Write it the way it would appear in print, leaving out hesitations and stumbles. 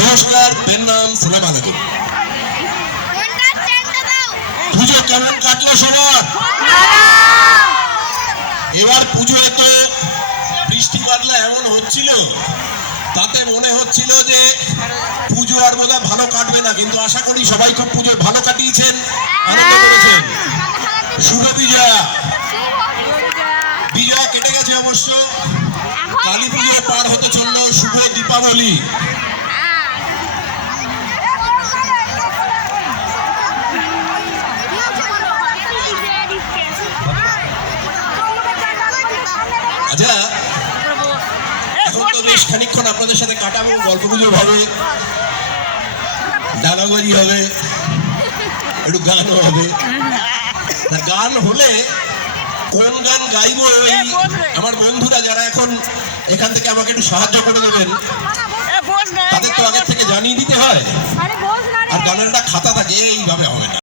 নমস্কার, এর নাম সিনেমা দেখো। পুজো কেমন কাটলো সবার? এবার পুজোয় তো বৃষ্টি বাদলা এমন হচ্ছিল, তাতে মনে হচ্ছিল যে পুজো আর বোধহয় ভালো কাটবে না, কিন্তু আশা করি সবাই খুব পুজো ভালো কাটিয়েছেন, আনন্দ করেছেন। শুভ বিজয়া। বিজয়া কেটে গেছে অবশ্য, কালী পুজো পার হতে চললো, শুভ দীপাবলি। আচ্ছা, এখন তো বেশ খানিকক্ষণ আপনাদের সাথে কাটাবো, গল্প গুজব হবে, ডানাবাড়ি হবে, একটু গানও হবে। গান হলে কোন গান গাইবো আমার বন্ধুরা যারা এখন এখান থেকে আমাকে একটু সাহায্য করে দেবেন, তাদের তো আগের থেকে জানিয়ে দিতে হয়, আর গানের একটা খাতা থাকে, এইভাবে হবে না।